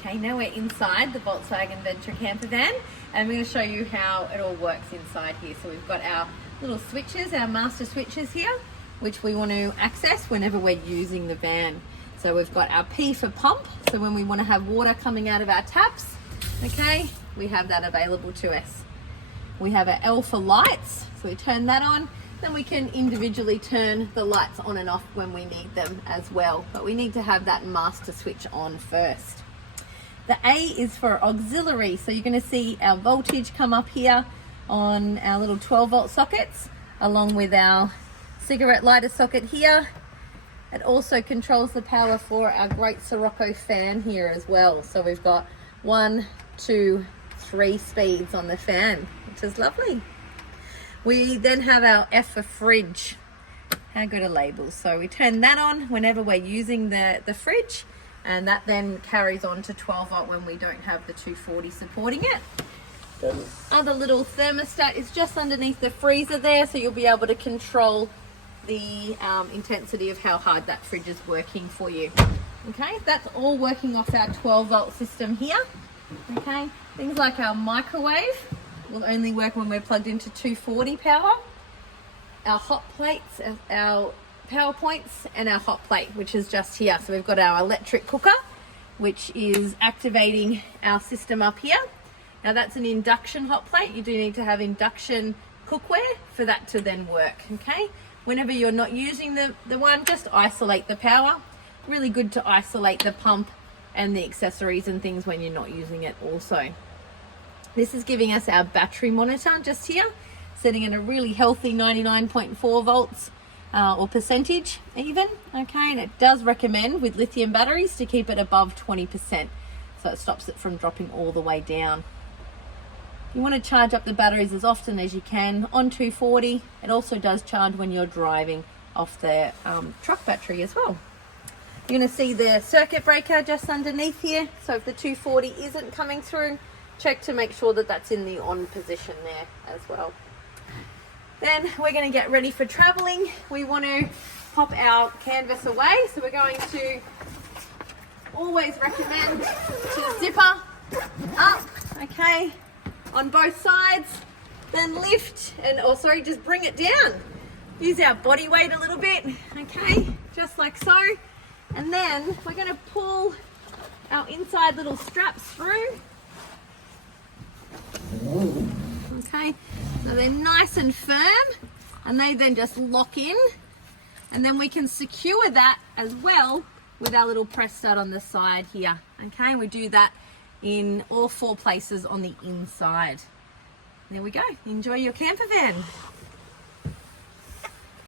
Okay, now we're inside the Volkswagen Venture camper van, and I'm going to show you how it all works inside here. So we've got our little switches, our master switches here, which we want to access whenever we're using the van. So we've got our P for pump, so when we want to have water coming out of our taps, okay, we have that available to us. We have our L for lights, so we turn that on. Then we can individually turn the lights on and off when we need them as well, but we need to have that master switch on first. The A is for auxiliary, so you're going to see our voltage come up here on our little 12-volt sockets, along with our cigarette lighter socket here. It also controls the power for our great Sirocco fan here as well. So we've got 1, 2, 3 speeds on the fan, which is lovely. We then have our F for fridge. How good are labels? So we turn that on whenever we're using the fridge, and that then carries on to 12 volt when we don't have the 240 supporting it. The other little thermostat is just underneath the freezer there, so you'll be able to control the intensity of how hard that fridge is working for you. Okay, that's all working off our 12 volt system here. Okay, things like our microwave will only work when we're plugged into 240 power. Our hot plates, our power points, and our hot plate, which is just here. So we've got our electric cooker, which is activating our system up here. Now that's an induction hot plate. You do need to have induction cookware for that to then work, okay? Whenever you're not using the one, just isolate the power. Really good to isolate the pump and the accessories and things when you're not using it also. This is giving us our battery monitor just here, setting at a really healthy 99.4 volts or percentage even, okay? And it does recommend with lithium batteries to keep it above 20%, so it stops it from dropping all the way down. You want to charge up the batteries as often as you can on 240. It also does charge when you're driving off the truck battery as well. You're going to see the circuit breaker just underneath here, so if the 240 isn't coming through, check to make sure that that's in the on position there as well. Then we're going to get ready for traveling. We want to pop our canvas away, so we're going to always recommend to zipper up, okay, on both sides, then lift, and just bring it down. Use our body weight a little bit, okay, just like so. And then we're going to pull our inside little straps through. Okay, so they're nice and firm, and they then just lock in, and then we can secure that as well with our little press stud on the side here. Okay, we do that in all 4 places on the inside. There we go. Enjoy your camper van.